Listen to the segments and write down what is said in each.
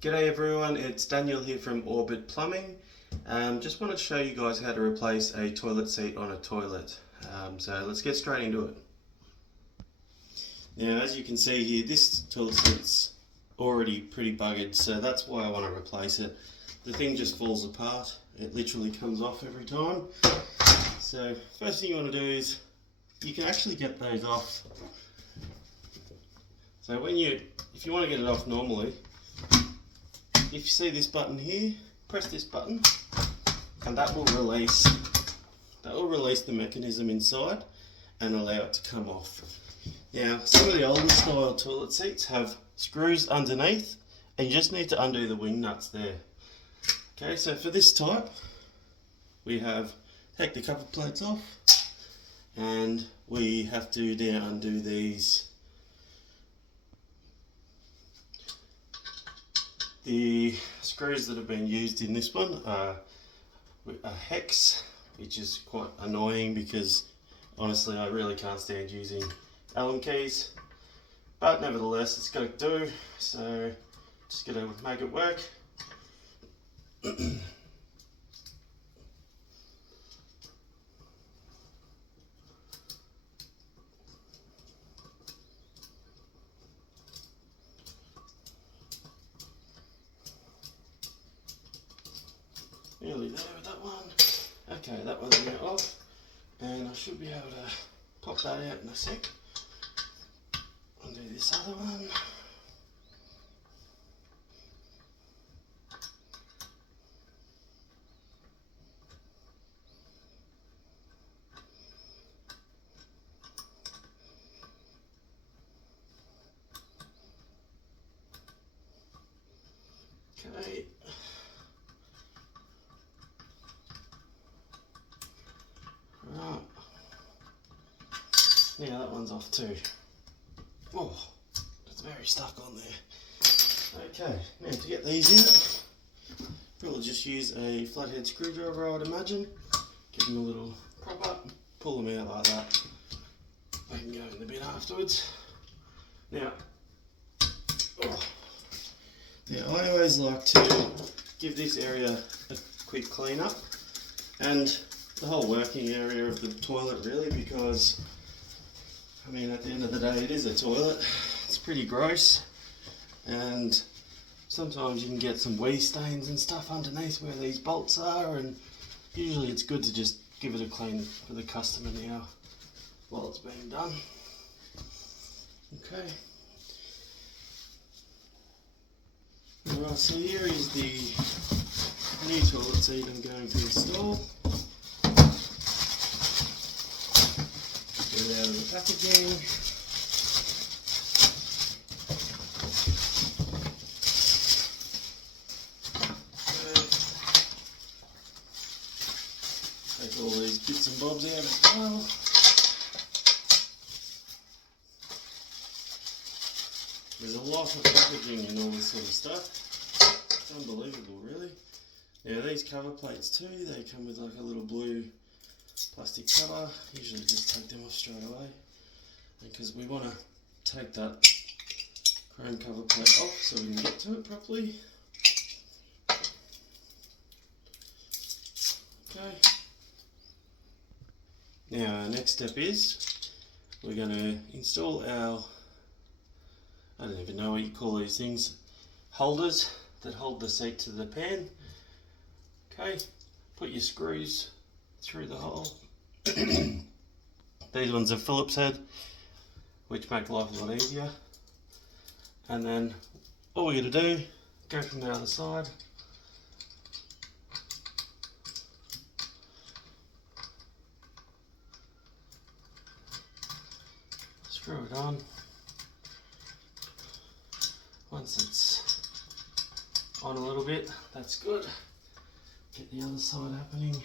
G'day everyone, it's Daniel here from Orbit Plumbing. Just wanted to show you guys how to replace a toilet seat on a toilet. So let's get straight into it. Now as you can see here, this toilet seat's already pretty buggered, so that's why I want to replace it. The thing just falls apart, it literally comes off every time. So first thing you want to do is, you can actually get those off. So if you want to get it off normally, if you see this button here, press this button and that will release the mechanism inside and allow it to come off. Now some of the older style toilet seats have screws underneath and you just need to undo the wing nuts there. Okay, so for this type we take the cover plates off and we have to now undo these. The screws that have been used in this one are a hex, which is quite annoying because honestly I really can't stand using Allen keys, but nevertheless it's got to do, so just got to make it work. Nearly there with that one. Okay, that one's now off, and I should be able to pop that out in a sec. Undo this other one. Okay. Right. Yeah, that one's off too. Oh, it's very stuck on there. Okay, now to get these out, probably just use a flathead screwdriver, I would imagine. Give them a little prop up, pull them out like that. They can go in the bin afterwards. Now, I always like to give this area a quick clean up, and the whole working area of the toilet really, because I mean at the end of the day it is a toilet. It's pretty gross and sometimes you can get some wee stains and stuff underneath where these bolts are, and usually it's good to just give it a clean for the customer now while it's being done. Okay. Alright, so here is the new toilet seat I'm going to install. Get it out of the packaging. Take all these bits and bobs out as well. There's a lot of packaging and all this sort of stuff. It's unbelievable really. Now these cover plates too, they come with like a little blue plastic cover. Usually just take them off straight away, because we want to take that chrome cover plate off so we can get to it properly. Okay. Now our next step is we're going to install our, I don't even know what you call these things, holders that hold the seat to the pan. Okay, put your screws through the hole. These ones are Phillips head, which make life a lot easier. And then all we're going to do, go from the other side. Screw it on. Once it's on a little bit, that's good. Get the other side happening.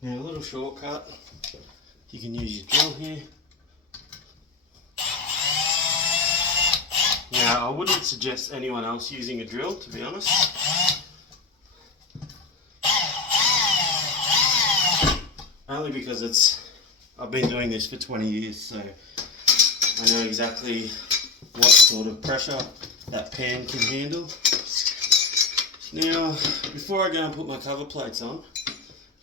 Now a little shortcut, you can use your drill here. Now I wouldn't suggest anyone else using a drill, to be honest. Only because it's I've been doing this for 20 years, so I know exactly what sort of pressure that pan can handle. Now, before I go and put my cover plates on,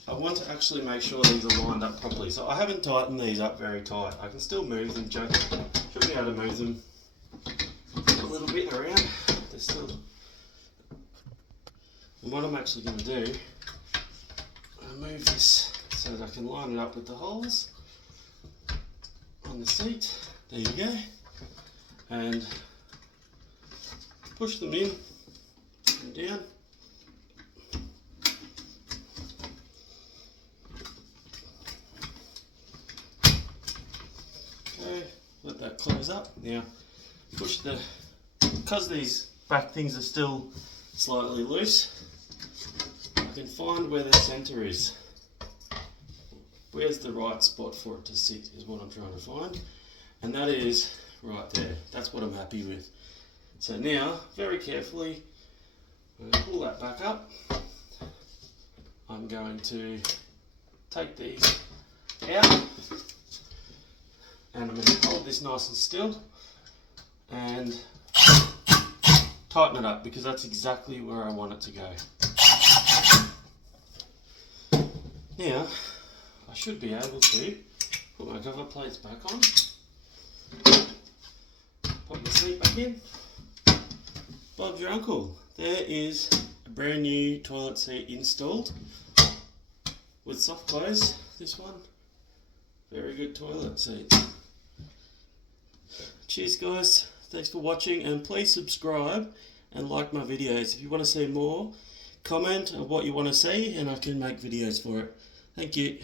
I want to actually make sure these are lined up properly. So I haven't tightened these up very tight. I can still move them, should be able to move them a little bit around. They're still... And what I'm actually going to do, I'm going to move this so that I can line it up with the holes on the seat. There you go. And push them in and down. Okay, let that close up. Now push because these back things are still slightly loose, I can find where the centre is. Where's the right spot for it to sit is what I'm trying to find, and that is right there. That's what I'm happy with. So now, very carefully, I'm going to pull that back up. I'm going to take these out, and I'm going to hold this nice and still and tighten it up, because that's exactly where I want it to go. Now, I should be able to put my cover plates back on, pop the seat back in. Bob's your uncle. There is a brand new toilet seat installed with soft close. This one, very good toilet seat. Cheers guys, thanks for watching, and please subscribe and like my videos. If you want to see more, comment on what you want to see and I can make videos for it. Thank you.